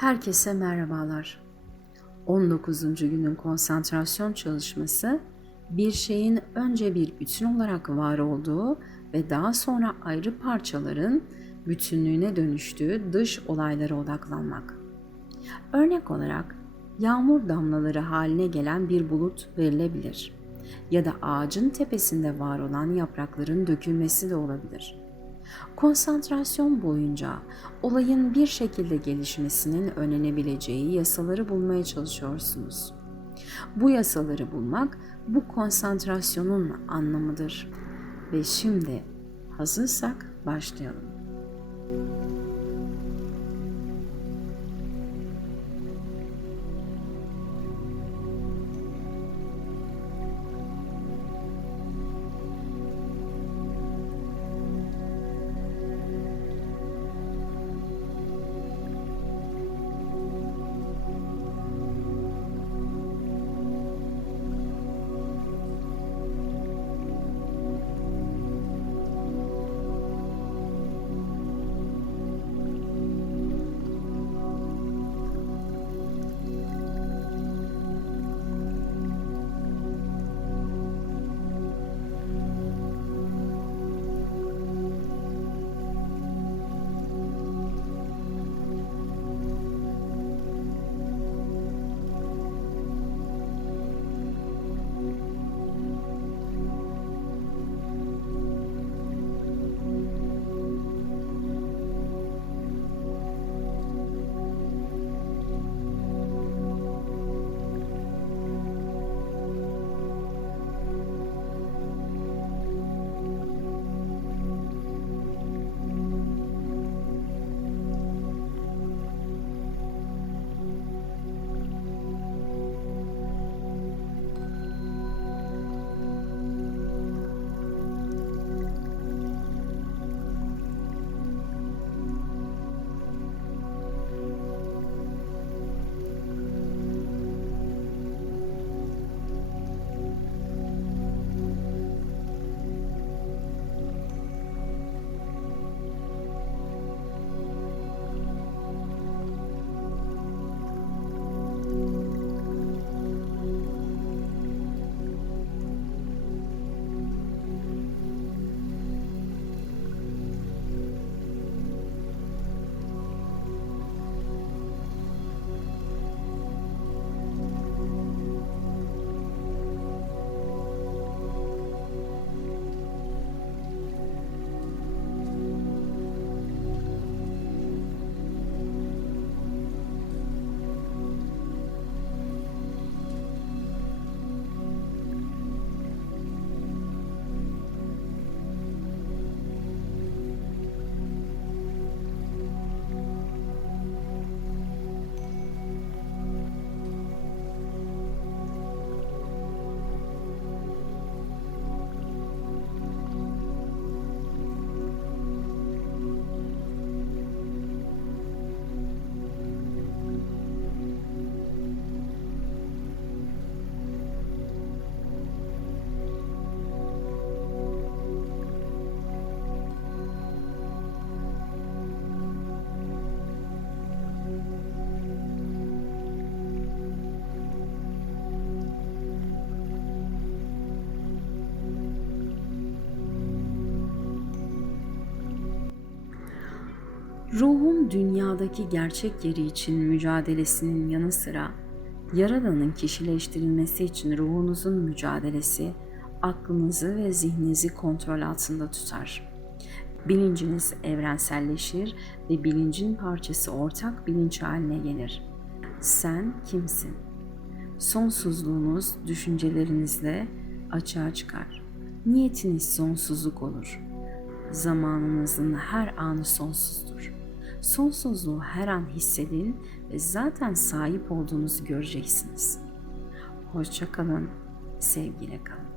Herkese merhabalar. 19. günün konsantrasyon çalışması bir şeyin önce bir bütün olarak var olduğu ve daha sonra ayrı parçaların bütünlüğüne dönüştüğü dış olaylara odaklanmak. Örnek olarak yağmur damlaları haline gelen bir bulut verilebilir ya da ağacın tepesinde var olan yaprakların dökülmesi de olabilir.'' Konsantrasyon boyunca olayın bir şekilde gelişmesinin önlenebileceği yasaları bulmaya çalışıyorsunuz. Bu yasaları bulmak bu konsantrasyonun anlamıdır. Ve şimdi hazırsak başlayalım. Ruhun dünyadaki gerçek yeri için mücadelesinin yanı sıra Yaradan'ın kişileştirilmesi için ruhunuzun mücadelesi aklınızı ve zihninizi kontrol altında tutar. Bilinciniz evrenselleşir ve bilincin parçası ortak bilinç haline gelir. Sen kimsin? Sonsuzluğunuz düşüncelerinizle açığa çıkar. Niyetiniz sonsuzluk olur. Zamanınızın her anı sonsuzdur. Sonsuzluğu her an hissedin ve zaten sahip olduğunuzu göreceksiniz. Hoşça kalın, sevgiyle kalın.